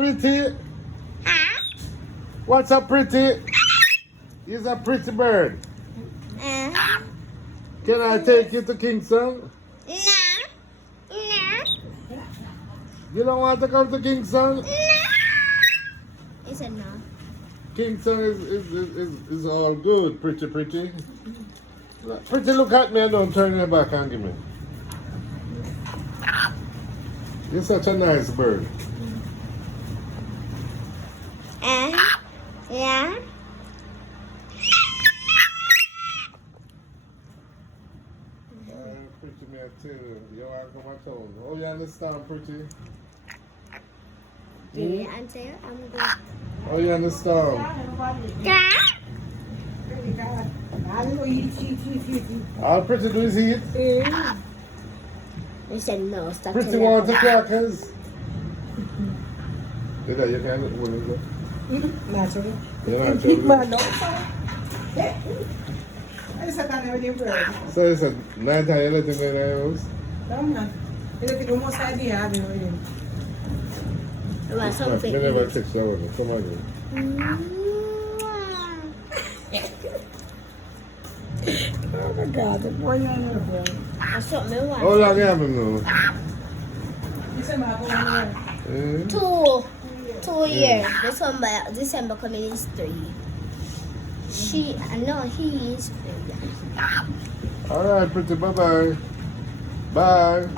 Pretty. What's up, Pretty? He's a pretty bird. Can I take you to Kingston? No. No. You don't want to come to Kingston? No. He said no. Kingston is all good, Pretty. Pretty, look at me and don't turn your back and give me. You're such a nice bird. Yeah. Pretty, me I tell you, you want to come at home. Oh, you understand, Pretty? Do you answer? I'm good. Oh, you understand? Yeah. All Pretty do is eat. He said no. Stop. Pretty want the crackers. You can't look what is it? Naturally. You're not Big joking. man, no. I said that never did bird. So it's a night time you let him in the house? No, man. You look at the most idea I have in with him. You want something? You never text your one. Come on. Oh my God, the boy ain't no boy. That's what me want. How long you have him now? You say my boy ain't no. 2 years. December coming is 3. He is 3. All right, Pretty. Bye-bye. Bye.